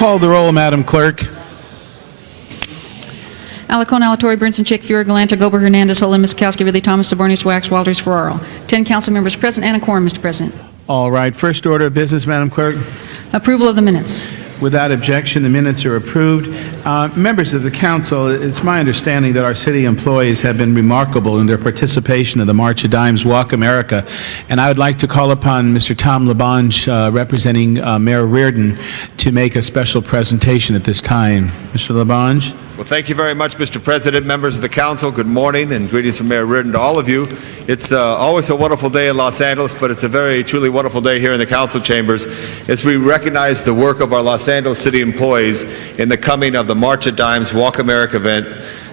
Call the roll, Madam Clerk. Alacon, Alatorre, Brinson, Chick, Fiore, Galanta, Gober, Hernandez, Holden, Miskowski, Ridley, Thomas, Sabornis, Wax, Walters, Ferraro. 10 council members present and a quorum, Mr. President. All right. First order of business, Madam Clerk. Approval of the minutes. Without objection, the minutes are approved. Members of the council, it's my understanding that our city employees have been remarkable in their participation in the March of Dimes Walk America, and I would like to call upon Mr. Tom LaBonge, representing Mayor Reardon, to make a special presentation at this time. Mr. LaBonge. Well, thank you very much, Mr. President, members of the council. Good morning, and greetings from Mayor Reardon to all of you. It's always a wonderful day in Los Angeles, but it's a very, truly wonderful day here in the council chambers as we recognize the work of our Los Angeles city employees in the coming of the March of Dimes Walk America event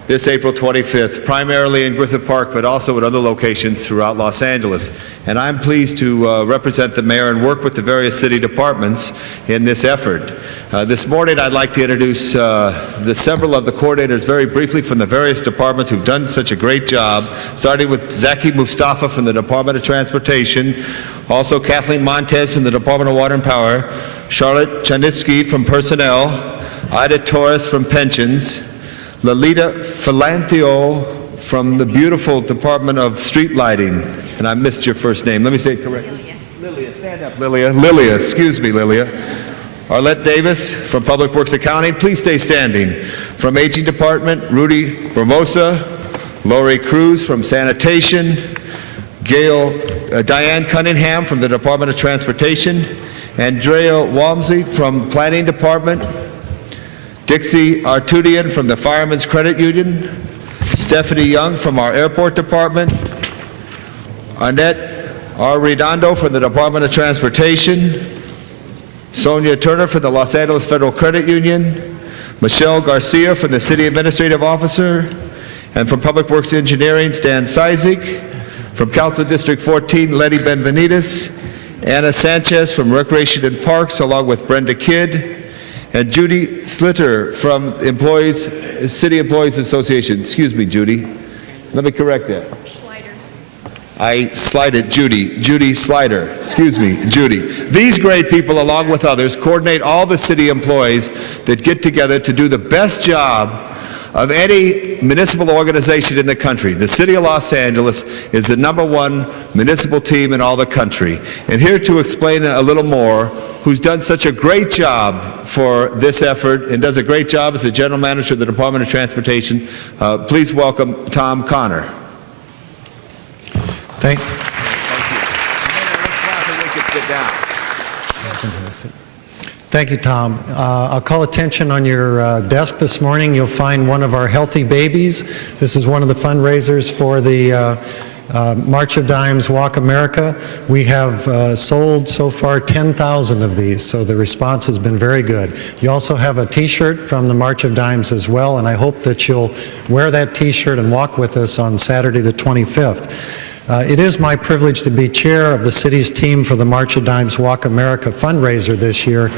this April 25th, primarily in Griffith Park, but also at other locations throughout Los Angeles. And I'm pleased to represent the mayor and work with the various city departments in this effort. This morning, I'd like to introduce several of the coordinators very briefly from the various departments who've done such a great job, starting with Zaki Mustafa from the Department of Transportation, also Kathleen Montez from the Department of Water and Power, Charlotte Chanitsky from Personnel, Ida Torres from Pensions, Lalita Filantio from the beautiful Department of Street Lighting, and I missed your first name. Let me say it correctly. Lilia, stand up, Lilia. Lilia, excuse me, Lilia. Arlette Davis from Public Works Accounting, please stay standing. From Aging Department, Rudy Hermosa, Lori Cruz from Sanitation, Diane Cunningham from the Department of Transportation, Andrea Walmsley from Planning Department, Dixie Artudian from the Firemen's Credit Union, Stephanie Young from our Airport Department, Arnett Arredondo from the Department of Transportation, Sonia Turner from the Los Angeles Federal Credit Union, Michelle Garcia from the City Administrative Officer, and from Public Works Engineering, Stan Cizik, from Council District 14, Letty Benvenides, Anna Sanchez from Recreation and Parks, along with Brenda Kidd, and Judy Slitter from City Employees Association. Excuse me, Judy. Let me correct that. I slighted Judy. Judy Slider. Excuse me, Judy. These great people, along with others, coordinate all the city employees that get together to do the best job of any municipal organization in the country. The City of Los Angeles is the #1 municipal team in all the country. And here to explain a little more, who's done such a great job for this effort and does a great job as the General Manager of the Department of Transportation, please welcome Tom Connor. Thank you. Thank you, Tom. I'll call attention on your desk this morning. You'll find one of our Healthy Babies. This is one of the fundraisers for the March of Dimes Walk America. We have sold so far 10,000 of these, so the response has been very good. You also have a t-shirt from the March of Dimes as well, and I hope that you'll wear that t-shirt and walk with us on Saturday the 25th. It is my privilege to be chair of the city's team for the March of Dimes Walk America fundraiser this year.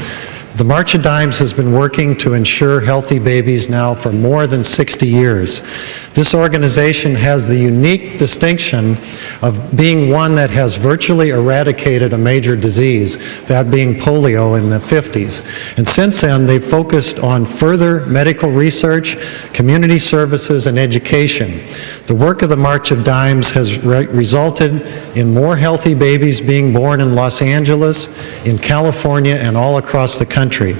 The March of Dimes has been working to ensure healthy babies now for more than 60 years. This organization has the unique distinction of being one that has virtually eradicated a major disease, that being polio in the 50s. And since then, they've focused on further medical research, community services, and education. The work of the March of Dimes has resulted in more healthy babies being born in Los Angeles, in California, and all across the country.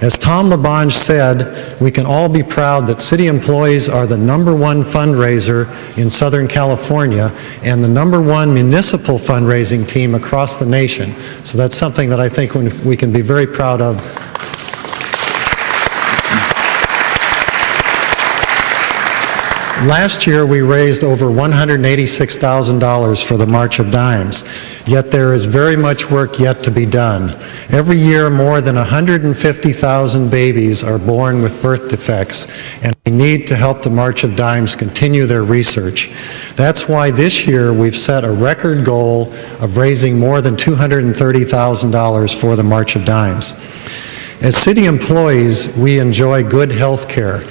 As Tom LaBonge said, we can all be proud that city employees are the #1 fundraiser in Southern California and the #1 municipal fundraising team across the nation. So that's something that I think we can be very proud of. Last year, we raised over $186,000 for the March of Dimes, yet there is very much work yet to be done. Every year, more than 150,000 babies are born with birth defects, and we need to help the March of Dimes continue their research. That's why this year we've set a record goal of raising more than $230,000 for the March of Dimes. As city employees, we enjoy good health care.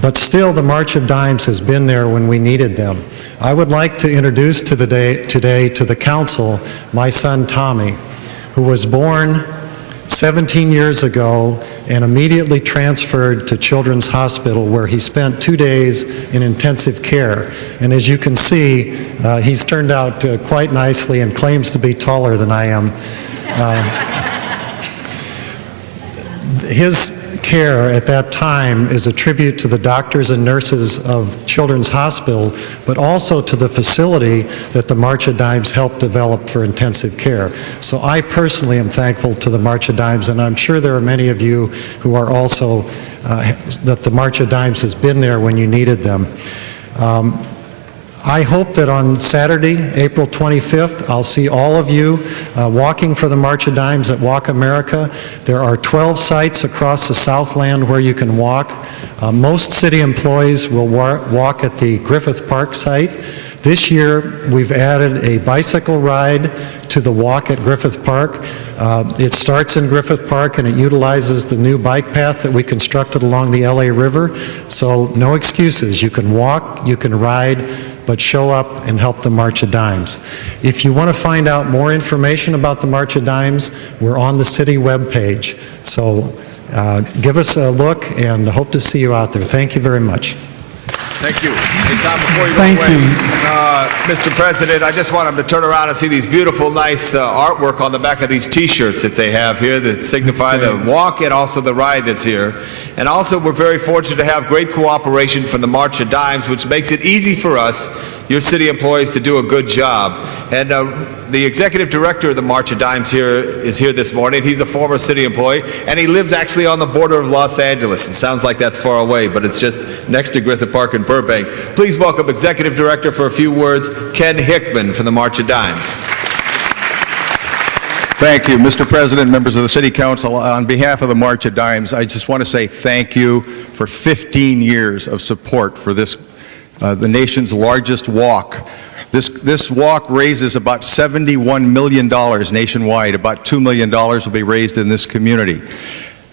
But still, the March of Dimes has been there when we needed them. I would like to introduce today to the council my son Tommy, who was born 17 years ago and immediately transferred to Children's Hospital, where he spent 2 days in intensive care. And as you can see, he's turned out quite nicely and claims to be taller than I am. His care at that time is a tribute to the doctors and nurses of Children's Hospital, but also to the facility that the March of Dimes helped develop for intensive care. So I personally am thankful to the March of Dimes, and I'm sure there are many of you who are also, that the March of Dimes has been there when you needed them. I hope that on Saturday, April 25th, I'll see all of you walking for the March of Dimes at Walk America. There are 12 sites across the Southland where you can walk. Most city employees will walk at the Griffith Park site. This year, we've added a bicycle ride to the walk at Griffith Park. It starts in Griffith Park and it utilizes the new bike path that we constructed along the LA River. So no excuses. You can walk, you can ride, but show up and help the March of Dimes. If you want to find out more information about the March of Dimes, we're on the city webpage. So give us a look and hope to see you out there. Thank you very much. Thank you. Hey, Tom, before you go Thank away, you. Mr. President, I just want him to turn around and see these beautiful, nice artwork on the back of these T-shirts that they have here that signify the walk and also the ride that's here. And also, we're very fortunate to have great cooperation from the March of Dimes, which makes it easy for us, your city employees, to do a good job. And the executive director of the March of Dimes is here this morning. He's a former city employee, and he lives actually on the border of Los Angeles. It sounds like that's far away, but it's just next to Griffith Park in Burbank. Please welcome Executive Director for a few words, Ken Hickman from the March of Dimes. Thank you, Mr. President, members of the City Council. On behalf of the March of Dimes, I just want to say thank you for 15 years of support for this, the nation's largest walk. This walk raises about $71 million nationwide. About $2 million will be raised in this community.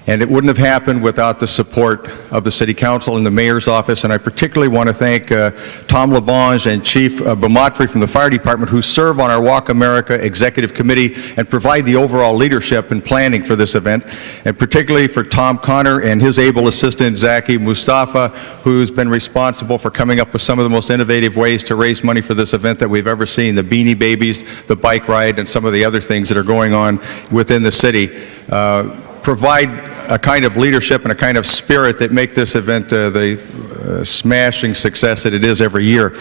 And it wouldn't have happened without the support of the City Council and the Mayor's office. And I particularly want to thank Tom LaBonge and Chief Beaumontry from the Fire Department, who serve on our Walk America Executive Committee and provide the overall leadership and planning for this event. And particularly for Tom Connor and his able assistant, Zaki Mustafa, who's been responsible for coming up with some of the most innovative ways to raise money for this event that we've ever seen, the Beanie Babies, the bike ride, and some of the other things that are going on within the city. Provide a kind of leadership and a kind of spirit that make this event the smashing success that it is every year.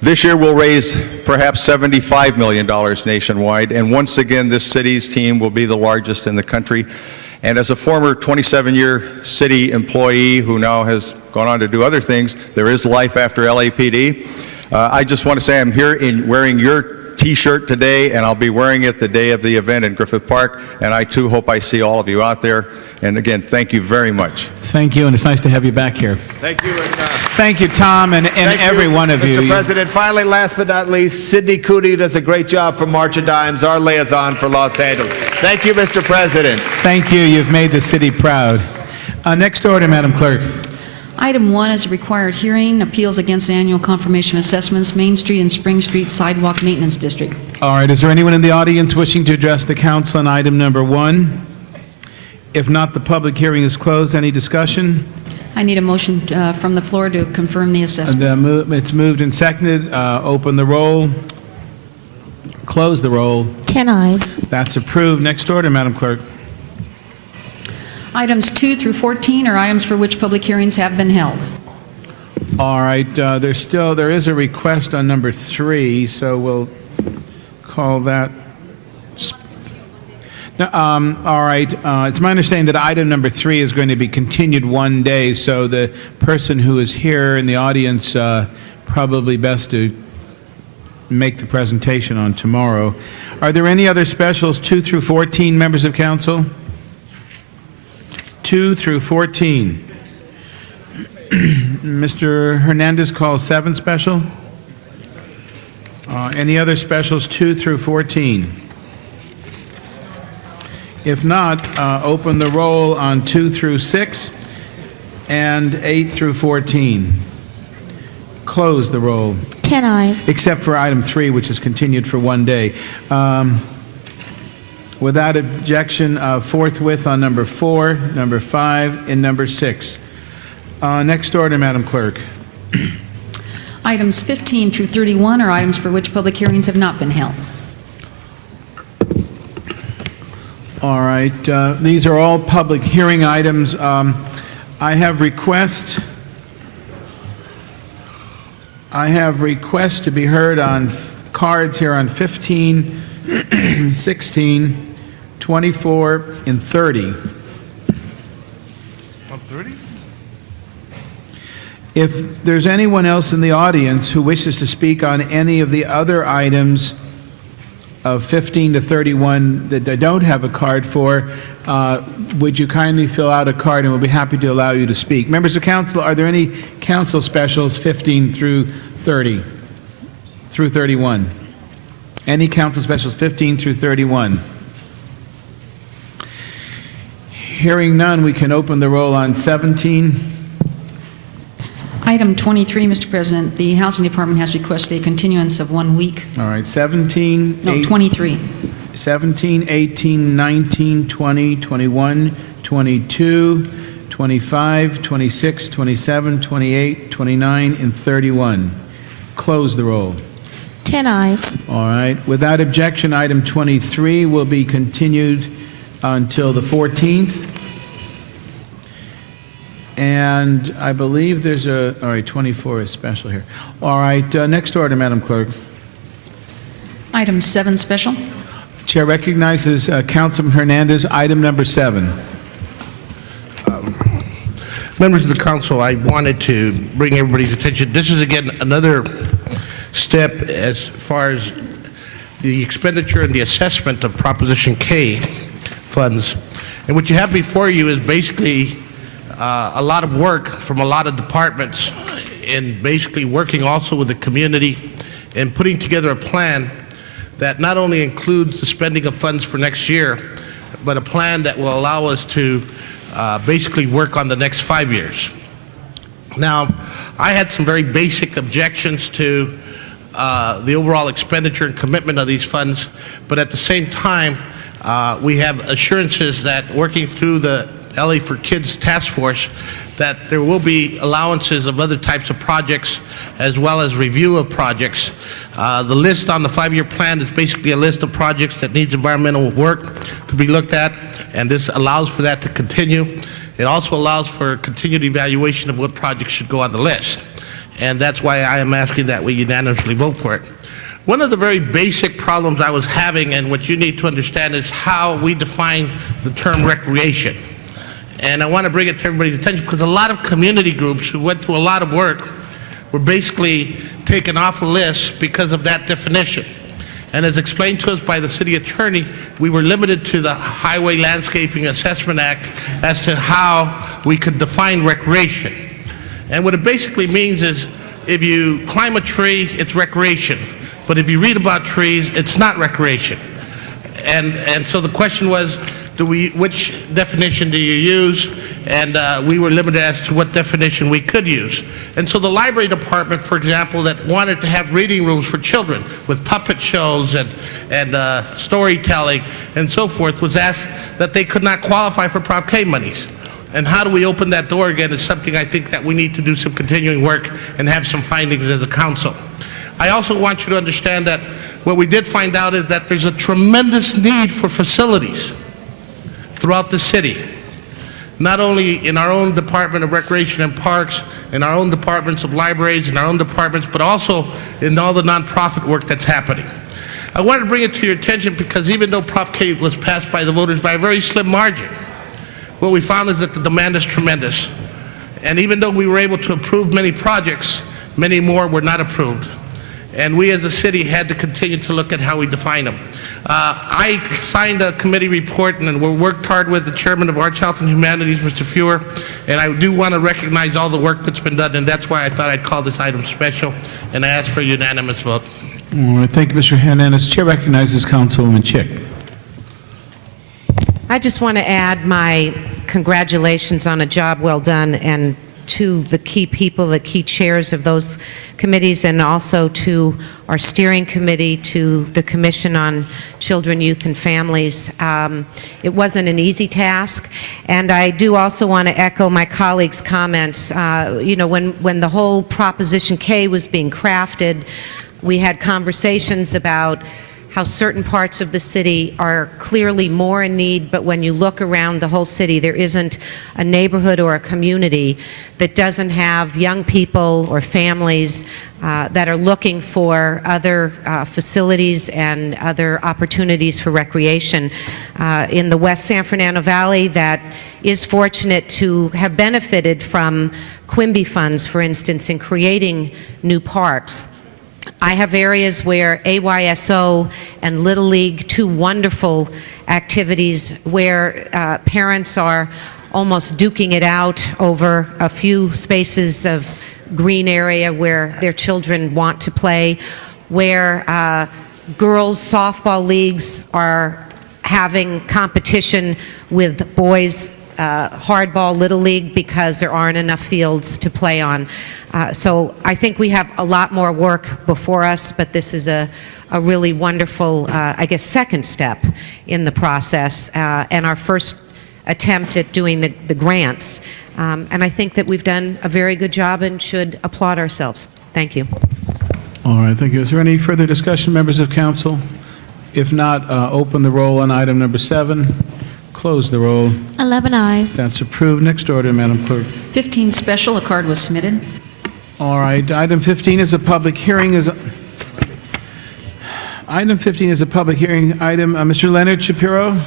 This year we'll raise perhaps $75 million nationwide, and once again this city's team will be the largest in the country. And as a former 27-year city employee who now has gone on to do other things, there is life after LAPD. I just want to say I'm here wearing your T-shirt today, and I'll be wearing it the day of the event in Griffith Park, and I too hope I see all of you out there. And again, thank you very much. Thank you, and it's nice to have you back here. Thank you. Thank you, Tom, and every one of you. Mr. President, finally, last but not least, Sidney Cootie does a great job for March of Dimes, our liaison for Los Angeles. Thank you, Mr. President. Thank you. You've made the city proud. Next order, Madam Clerk. Item 1 is a required hearing, appeals against annual confirmation assessments, Main Street and Spring Street Sidewalk Maintenance District. All right, is there anyone in the audience wishing to address the council on item number 1? If not, the public hearing is closed. Any discussion? I need a motion from the floor to confirm the assessment. It's moved and seconded. Open the roll. Close the roll. 10 ayes. That's approved. Next order, Madam Clerk. Items 2 through 14 are items for which public hearings have been held. All right, there is a request on number 3, so we'll call that. No, all right, it's my understanding that item number 3 is going to be continued one day, so the person who is here in the audience probably best to make the presentation on tomorrow. Are there any other specials 2 through 14, members of council? 2 through 14. Mr. Hernandez calls 7 special. Any other specials 2 through 14? If not, open the roll on 2 through 6 and 8 through 14. Close the roll. 10 ayes. Except for item 3, which is continued for one day. Without objection, forthwith on number 4, number 5, and number 6. Next order, Madam Clerk. Items 15 through 31 are items for which public hearings have not been held. All right, these are all public hearing items. I have request to be heard on cards here on 15, 16, 24, and 30. On 30? If there's anyone else in the audience who wishes to speak on any of the other items of 15 to 31 that I don't have a card for, would you kindly fill out a card, and we'll be happy to allow you to speak. Members of council, are there any council specials 15 through 30, through 31? Any council specials 15 through 31? Hearing none, we can open the roll on 17. Item 23, Mr. President, the Housing Department has requested a continuance of 1 week. All right, 17, No, 23. 17, 18, 19, 20, 21, 22, 25, 26, 27, 28, 29, and 31. Close the roll. 10 ayes. All right. Without objection, item 23 will be continued until the 14th. And I believe there's all right, 24 is special here. All right, next order, Madam Clerk. Item 7, special. Chair recognizes Councilman Hernandez, item number 7. Members of the council, I wanted to bring everybody's attention. This is, again, another step as far as the expenditure and the assessment of Proposition K funds. And what you have before you is basically a lot of work from a lot of departments, and basically working also with the community and putting together a plan that not only includes the spending of funds for next year, but a plan that will allow us to basically work on the next 5 years. Now, I had some very basic objections to the overall expenditure and commitment of these funds, but at the same time, we have assurances that working through the LA for Kids Task Force, that there will be allowances of other types of projects as well as review of projects. The list on the 5-year plan is basically a list of projects that needs environmental work to be looked at, and this allows for that to continue. It also allows for continued evaluation of what projects should go on the list, and that's why I am asking that we unanimously vote for it. One of the very basic problems I was having, and what you need to understand, is how we define the term recreation. And I want to bring it to everybody's attention because a lot of community groups who went through a lot of work were basically taken off a list because of that definition. And as explained to us by the city attorney, we were limited to the Highway Landscaping Assessment Act as to how we could define recreation. And what it basically means is if you climb a tree, it's recreation. But if you read about trees, it's not recreation. And so the question was, which definition do you use? And we were limited as to what definition we could use. And so the library department, for example, that wanted to have reading rooms for children with puppet shows and storytelling and so forth, was asked that they could not qualify for Prop K monies. And how do we open that door again is something I think that we need to do some continuing work and have some findings as a council. I also want you to understand that what we did find out is that there's a tremendous need for facilities throughout the city, not only in our own Department of Recreation and Parks, in our own departments of libraries, in our own departments, but also in all the nonprofit work that's happening. I wanted to bring it to your attention because even though Prop K was passed by the voters by a very slim margin, what we found is that the demand is tremendous. And even though we were able to approve many projects, many more were not approved. And we as a city had to continue to look at how we define them. I signed a committee report and we worked hard with the chairman of Arts, Health, and Humanities, Mr. Feuer, and I do want to recognize all the work that's been done, and that's why I thought I'd call this item special, and I ask for a unanimous vote. All right, thank you, Mr. Hernandez. Chair recognizes Councilwoman Chick. I just want to add my congratulations on a job well done, and to the key people, the key chairs of those committees, and also to our steering committee, to the Commission on Children, Youth, and Families. It wasn't an easy task, and I do also want to echo my colleagues' comments. When the whole Proposition K was being crafted, we had conversations about how certain parts of the city are clearly more in need, but when you look around the whole city, there isn't a neighborhood or a community that doesn't have young people or families that are looking for other facilities and other opportunities for recreation. In the West San Fernando Valley, that is fortunate to have benefited from Quimby funds, for instance, in creating new parks. I have areas where AYSO and Little League, two wonderful activities where parents are almost duking it out over a few spaces of green area where their children want to play, where girls' softball leagues are having competition with boys' hardball Little League because there aren't enough fields to play on. So I think we have a lot more work before us, but this is a really wonderful, second step in the process and our first attempt at doing the grants. And I think that we've done a very good job and should applaud ourselves. Thank you. All right, thank you. Is there any further discussion, members of council? If not, open the roll on item number 7. Close the roll. 11 eyes. That's approved. Next order, Madam Clerk. 15 special, a card was submitted. All right, item 15 is a public hearing. Item 15 is a public hearing item. Mr. Leonard Shapiro?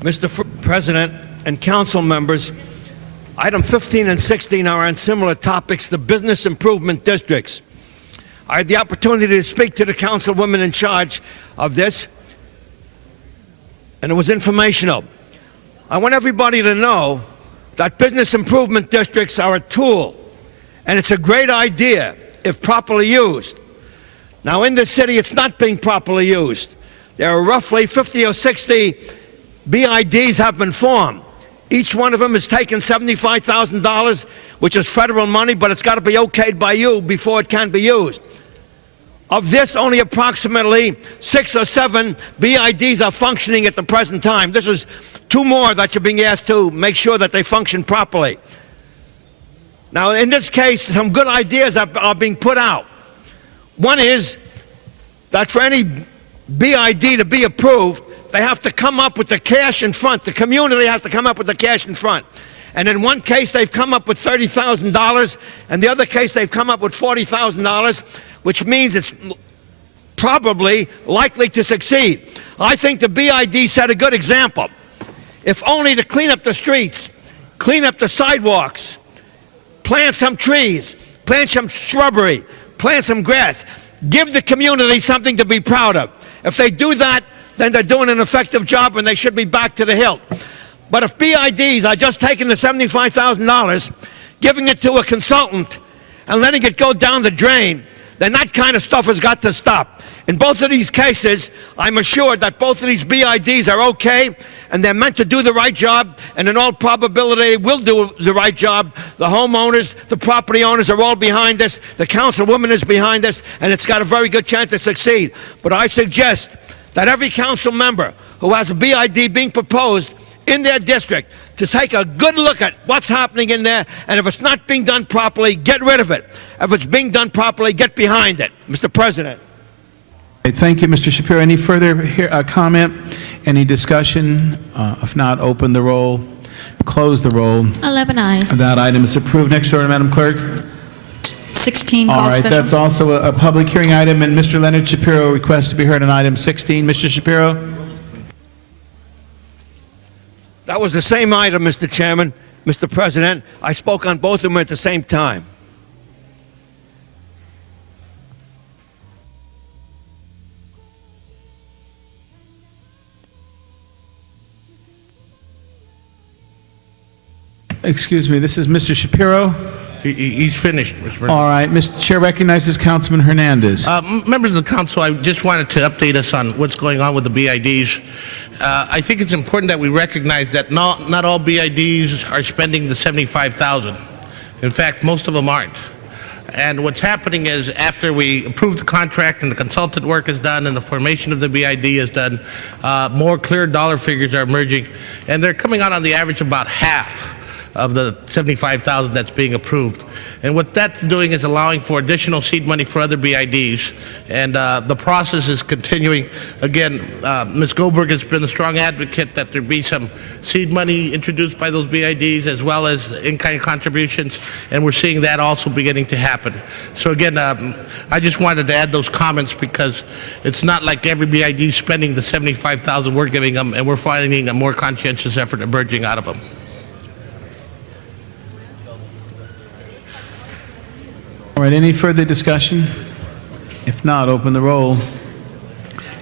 Mr. President and council members, item 15 and 16 are on similar topics, the business improvement districts. I had the opportunity to speak to the councilwoman in charge of this, and it was informational. I want everybody to know that business improvement districts are a tool, and it's a great idea if properly used. Now, in this city, it's not being properly used. There are roughly 50 or 60 BIDs have been formed. Each one of them has taken $75,000, which is federal money, but it's got to be okayed by you before it can be used. Of this, only approximately 6 or 7 BIDs are functioning at the present time. This is 2 more that you're being asked to make sure that they function properly. Now, in this case, some good ideas are being put out. One is that for any BID to be approved, they have to come up with the cash in front. The community has to come up with the cash in front. And in one case, they've come up with $30,000, and the other case, they've come up with $40,000, which means it's probably likely to succeed. I think the BID set a good example. If only to clean up the streets, clean up the sidewalks, plant some trees, plant some shrubbery, plant some grass, give the community something to be proud of. If they do that, then they're doing an effective job and they should be back to the hilt. But if BIDs are just taking the $75,000, giving it to a consultant, and letting it go down the drain, then that kind of stuff has got to stop. In both of these cases, I'm assured that both of these BIDs are okay, and they're meant to do the right job, and in all probability, they will do the right job. The homeowners, the property owners are all behind this. The councilwoman is behind this, and it's got a very good chance to succeed. But I suggest that every council member who has a BID being proposed in their district to take a good look at what's happening in there, and if it's not being done properly, get rid of it. If it's being done properly, get behind it. Mr. President. Thank you, Mr. Shapiro. Any further comment? Any discussion? If not, open the roll. Close the roll. 11 eyes. That item is approved. Next order, Madam Clerk. 16, All call right, special. that's also a public hearing item, and Mr. Leonard Shapiro requests to be heard on item 16. Mr. Shapiro? That was the same item, Mr. Chairman, Mr. President. I spoke on both of them at the same time. Excuse me, this is Mr. Shapiro? He's finished, Mr. President. All right. Mr. Chair recognizes Councilman Hernandez. Members of the council, I just wanted to update us on what's going on with the BIDs. I think it's important that we recognize that not all BIDs are spending the $75,000. In fact, most of them aren't. And what's happening is after we approve the contract and the consultant work is done and the formation of the BID is done, more clear dollar figures are emerging, and they're coming out on the average about half of the $75,000 that's being approved. And what that's doing is allowing for additional seed money for other BIDs, and the process is continuing. Again, Ms. Goldberg has been a strong advocate that there be some seed money introduced by those BIDs as well as in-kind contributions, and we're seeing that also beginning to happen. So again, I just wanted to add those comments because it's not like every BID is spending the $75,000 we're giving them, and we're finding a more conscientious effort emerging out of them. All right. Any further discussion? If not, open the roll.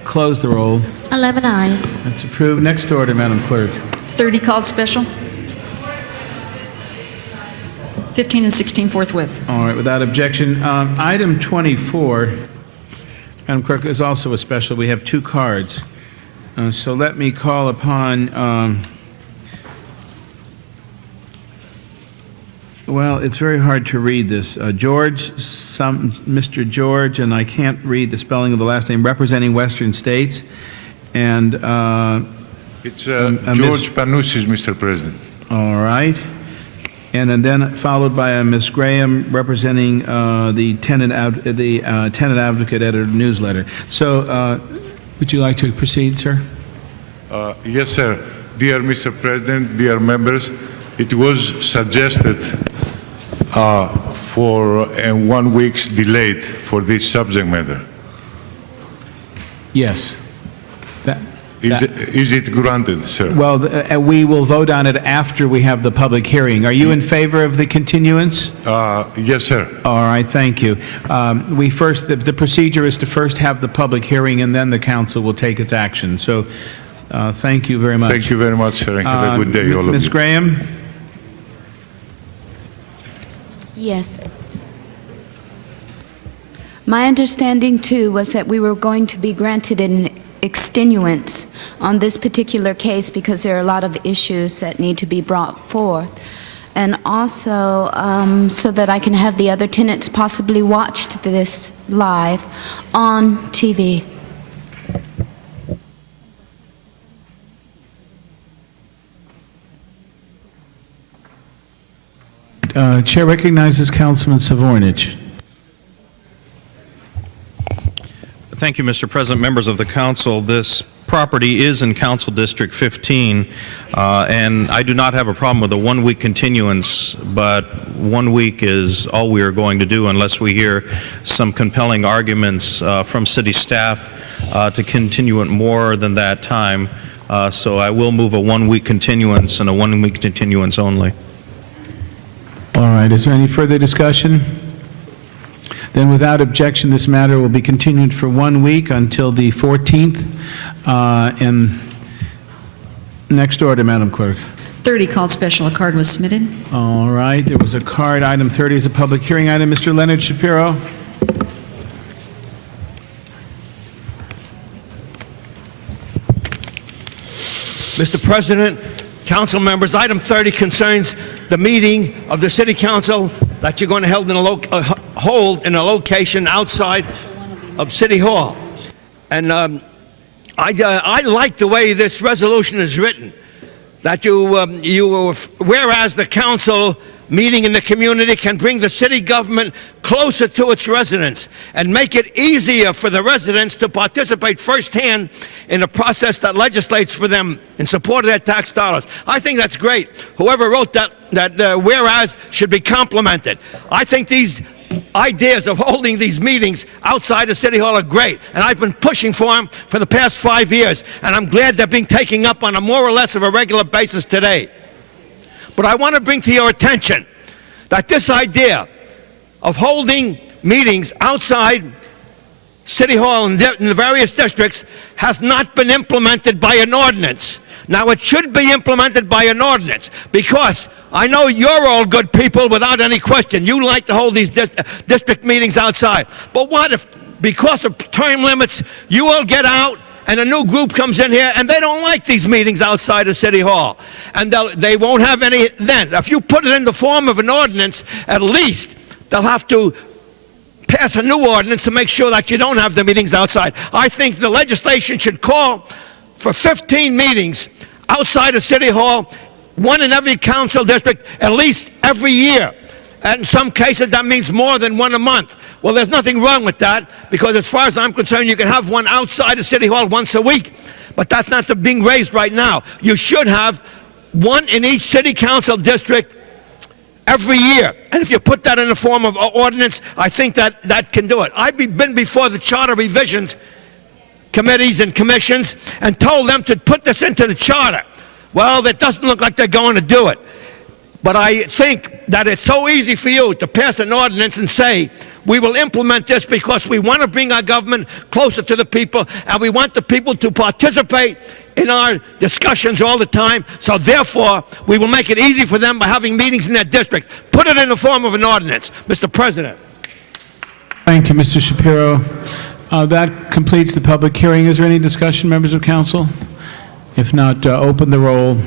Close the roll. 11 eyes. That's approved. Next order, Madam Clerk. 30 called special. 15 and 16 forthwith. All right. Without objection. Item 24, Madam Clerk, is also a special. We have 2 cards. So let me call upon... well, it's very hard to read this. Mr. George, and I can't read the spelling of the last name, representing Western States. And it's George Panousis, Mr. President. All right. And then followed by a Ms. Graham representing the tenant advocate editor newsletter. So would you like to proceed, sir? Yes, sir. Dear Mr. President, dear members, it was suggested for a 1 week's delay for this subject matter. Yes. Is it granted, sir? Well, we will vote on it after we have the public hearing. Are you in favor of the continuance? Yes, sir. All right, thank you. The procedure is to first have the public hearing, and then the council will take its action. So thank you very much. Thank you very much, sir, and have a good day, all of you. Ms. Graham? Yes. My understanding, too, was that we were going to be granted an extenuance on this particular case because there are a lot of issues that need to be brought forth. And also, so that I can have the other tenants possibly watch this live on TV. Chair recognizes Councilman Savornich. Thank you, Mr. President. Members of the council, this property is in Council District 15, and I do not have a problem with a 1-week continuance, but 1 week is all we are going to do unless we hear some compelling arguments from city staff to continue it more than that time. So I will move a 1-week continuance and a 1-week continuance only. All right, is there any further discussion? Then without objection, this matter will be continued for 1 week until the 14th. And next order, Madam Clerk. 30 called special. A card was submitted. All right, there was a card. Item 30 is a public hearing item. Mr. Leonard Shapiro. Mr. President, council members, item 30 concerns the meeting of the City Council that you're going to hold in a location outside of City Hall. And I like the way this resolution is written, that whereas the council meeting in the community can bring the city government closer to its residents and make it easier for the residents to participate firsthand in a process that legislates for them in support of their tax dollars. I think that's great. Whoever wrote that whereas should be complimented. I think these ideas of holding these meetings outside of City Hall are great, and I've been pushing for them for the past 5 years, and I'm glad they're being taken up on a more or less of a regular basis today. But I want to bring to your attention that this idea of holding meetings outside City Hall in the various districts has not been implemented by an ordinance. Now, it should be implemented by an ordinance, because I know you're all good people without any question. You like to hold these district meetings outside. But what if, because of term limits, you all get out and a new group comes in here and they don't like these meetings outside of City Hall? And they won't have any then. If you put it in the form of an ordinance, at least they'll have to pass a new ordinance to make sure that you don't have the meetings outside. I think the legislation should call for 15 meetings outside of City Hall, one in every council district, at least every year. And in some cases, that means more than one a month. Well, there's nothing wrong with that, because as far as I'm concerned, you can have one outside of City Hall once a week. But that's not being raised right now. You should have one in each city council district every year. And if you put that in the form of an ordinance, I think that can do it. I've been before the charter revisions committees and commissions and told them to put this into the charter. Well, that doesn't look like they're going to do it. But I think that it's so easy for you to pass an ordinance and say, we will implement this because we want to bring our government closer to the people, and we want the people to participate in our discussions all the time. So therefore, we will make it easy for them by having meetings in their district. Put it in the form of an ordinance, Mr. President. Thank you, Mr. Shapiro. That completes the public hearing. Is there any discussion, members of council? If not, open the roll,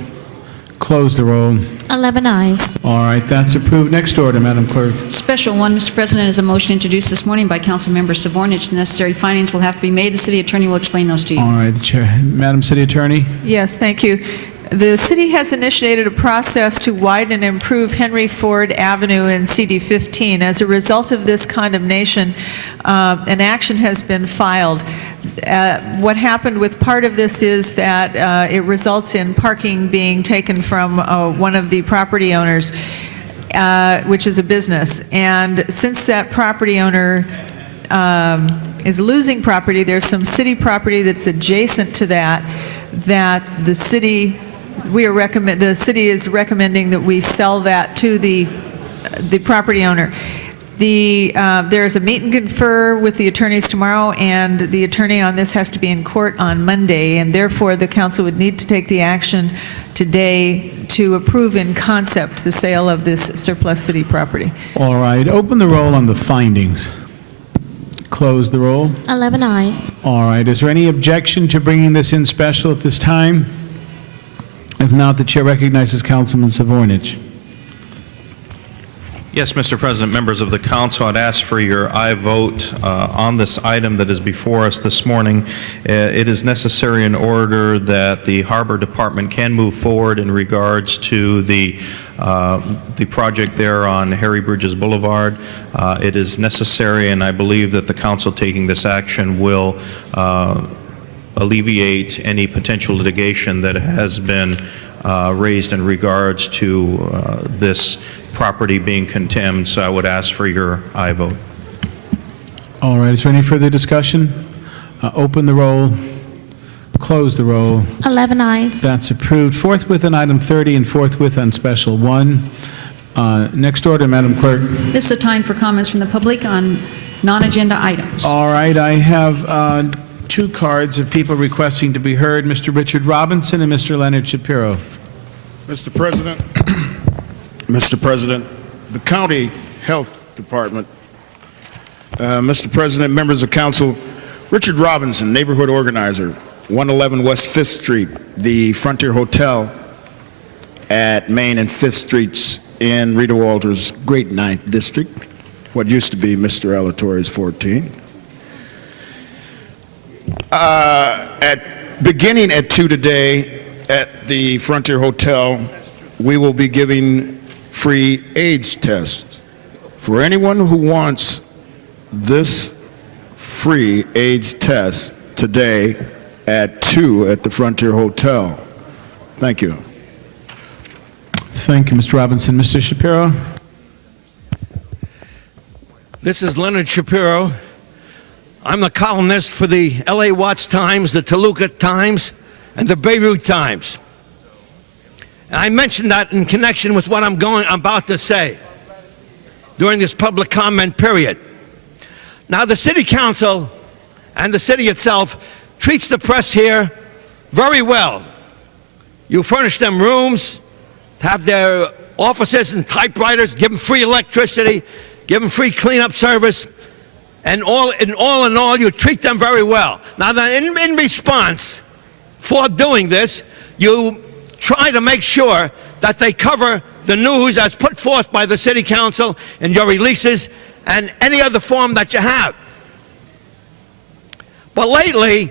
close the roll. 11 eyes. All right, that's approved. Next order, Madam Clerk. Special one, Mr. President, is a motion introduced this morning by Councilmember Savornich. The necessary findings will have to be made. The city attorney will explain those to you. All right, the chair. Madam City Attorney. Yes, thank you. The city has initiated a process to widen and improve Henry Ford Avenue in CD 15. As a result of this condemnation, an action has been filed. What happened with part of this is that it results in parking being taken from one of the property owners, which is a business. And since that property owner is losing property, there's some city property that's adjacent to that the city the city is recommending that we sell that to the property owner. There's a meet and confer with the attorneys tomorrow, and the attorney on this has to be in court on Monday, and therefore the council would need to take the action today to approve in concept the sale of this surplus city property. All right, open the roll on the findings. Close the roll. 11 eyes. All right, is there any objection to bringing this in special at this time? If not, the chair recognizes Councilman Savornich. Yes, Mr. President, members of the council, I'd ask for your aye vote on this item that is before us this morning. It is necessary in order that the Harbor Department can move forward in regards to the project there on Harry Bridges Boulevard. It is necessary, and I believe that the council taking this action will alleviate any potential litigation that has been raised in regards to this property being condemned. So I would ask for your aye vote. All right, is there any further discussion? Open the roll, close the roll. 11 eyes. That's approved. Forthwith on item 30 and forthwith on special 1. Next order, Madam Clerk. This is a time for comments from the public on non-agenda items. All right, I have 2 cards of people requesting to be heard, Mr. Richard Robinson and Mr. Leonard Shapiro. Mr. President, Mr. President, the County Health Department, Mr. President, members of council, Richard Robinson, neighborhood organizer, 111 West 5th Street, the Frontier Hotel at Main and 5th Streets in Rita Walters' Great Ninth District, what used to be Mr. Alatorre's 14. Beginning at 2 today at the Frontier Hotel, we will be giving free AIDS tests. For anyone who wants this free AIDS test today at 2 at the Frontier Hotel. Thank you. Thank you, Mr. Robinson. Mr. Shapiro? This is Leonard Shapiro. I'm the columnist for the LA Watts Times, the Toluca Times, and the Beirut Times. And I mentioned that in connection with what I'm about to say during this public comment period. Now, the City Council and the city itself treats the press here very well. You furnish them rooms, have their offices and typewriters, give them free electricity, give them free cleanup service, and in all, you treat them very well. Now, in response for doing this, you try to make sure that they cover the news as put forth by the City Council in your releases and any other form that you have. But lately,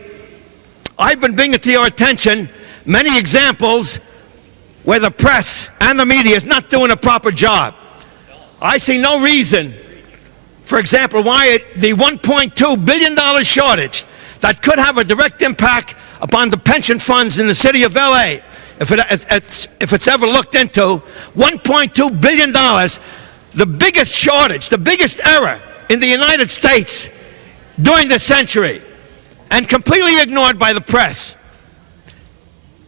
I've been bringing to your attention many examples where the press and the media is not doing a proper job. I see no reason, for example, why the $1.2 billion shortage that could have a direct impact upon the pension funds in the city of LA, if it's ever looked into, $1.2 billion, the biggest shortage, the biggest error in the United States during this century, and completely ignored by the press.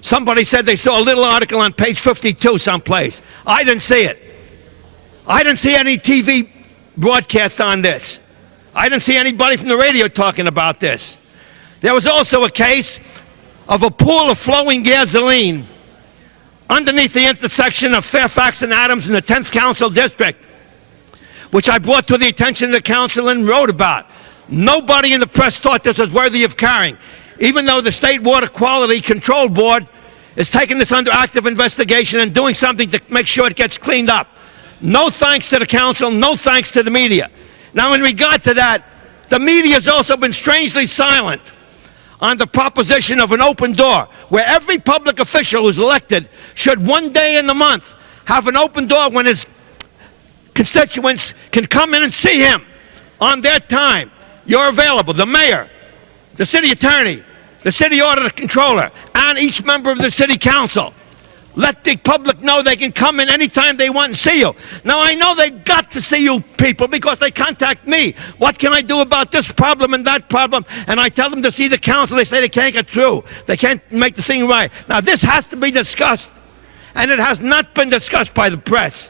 Somebody said they saw a little article on page 52 someplace. I didn't see it. I didn't see any TV broadcast on this. I didn't see anybody from the radio talking about this. There was also a case of a pool of flowing gasoline underneath the intersection of Fairfax and Adams in the 10th Council District, which I brought to the attention of the council and wrote about. Nobody in the press thought this was worthy of carrying, even though the State Water Quality Control Board is taking this under active investigation and doing something to make sure it gets cleaned up. No thanks to the council, no thanks to the media. Now, in regard to that, the media has also been strangely silent on the proposition of an open door, where every public official who's elected should one day in the month have an open door when his constituents can come in and see him on their time. You're available. The mayor, the city attorney, the city auditor controller, and each member of the city council. Let the public know they can come in anytime they want and see you. Now, I know they got to see you people because they contact me. What can I do about this problem and that problem? And I tell them to see the council. They say they can't get through. They can't make the thing right. Now, this has to be discussed, and it has not been discussed by the press.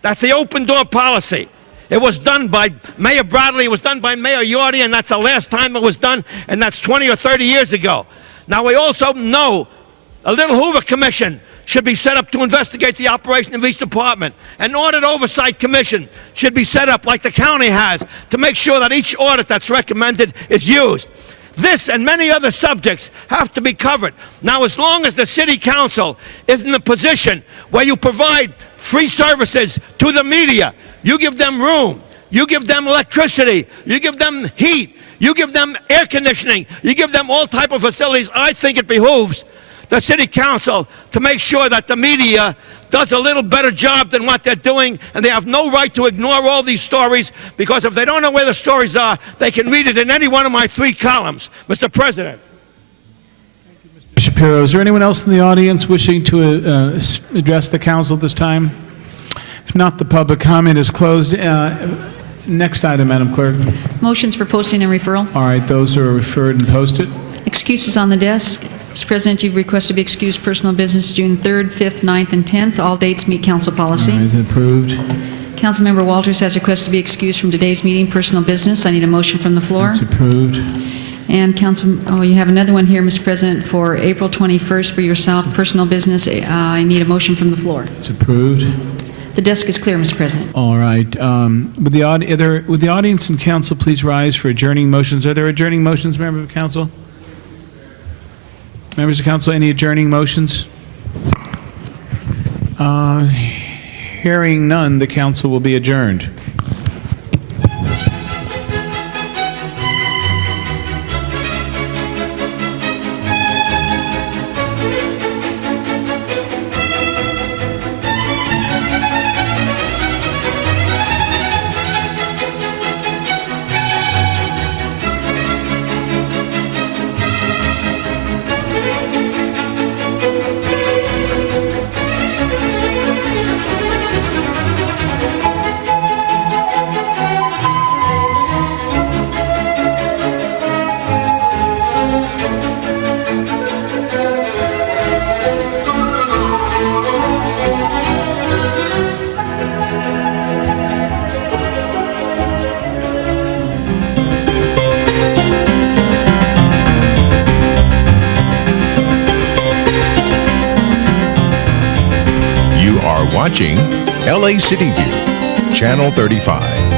That's the open door policy. It was done by Mayor Bradley, it was done by Mayor Yorty, and that's the last time it was done, and that's 20 or 30 years ago. Now, we also know a little Hoover Commission should be set up to investigate the operation of each department. An audit oversight commission should be set up like the county has to make sure that each audit that's recommended is used. This and many other subjects have to be covered. Now, as long as the city council is in a position where you provide free services to the media, you give them room, you give them electricity, you give them heat, you give them air conditioning, you give them all type of facilities, I think it behooves the city council to make sure that the media does a little better job than what they're doing, and they have no right to ignore all these stories, because if they don't know where the stories are, they can read it in any one of my 3 columns. Mr. President. Mr. Shapiro, is there anyone else in the audience wishing to address the council at this time? If not, the public comment is closed. Next item, Madam Clerk. Motions for posting and referral. All right, those are referred and posted. Excuses on the desk. Mr. President, you've requested to be excused personal business June 3rd, 5th, 9th, and 10th. All dates meet council policy. All right, approved. Councilmember Walters has requested to be excused from today's meeting, personal business. I need a motion from the floor. It's approved. And you have another one here, Mr. President, for April 21st for yourself, personal business. I need a motion from the floor. It's approved. The desk is clear, Mr. President. All right. Would the audience and council please rise for adjourning motions? Are there adjourning motions, members of council? Members of council, any adjourning motions? Hearing none, the council will be adjourned. watching LA City View, Channel 35.